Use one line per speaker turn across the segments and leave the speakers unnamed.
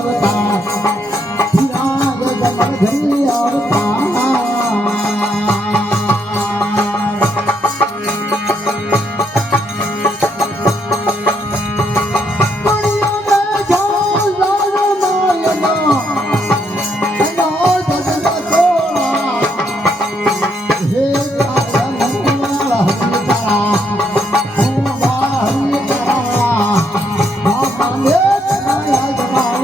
oh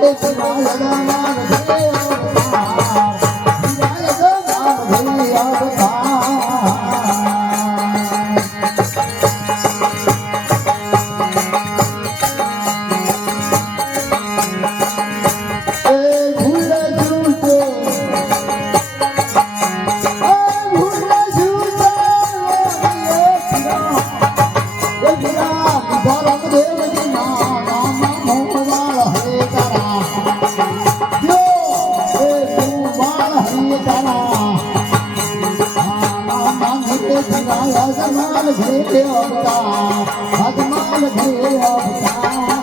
Thank you. અવતાર રાખો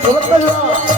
કોના વાળીએ આના મનુ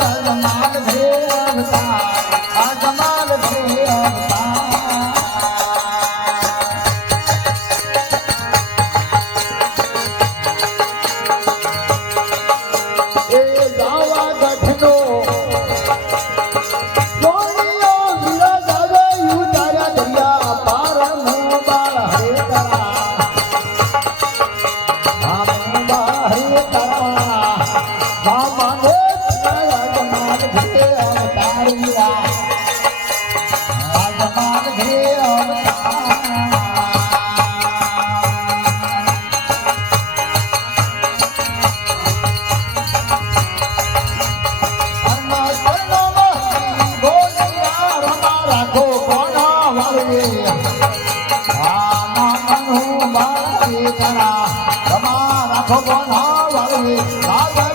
રાખો કોના વાળીએ સાગર બાળ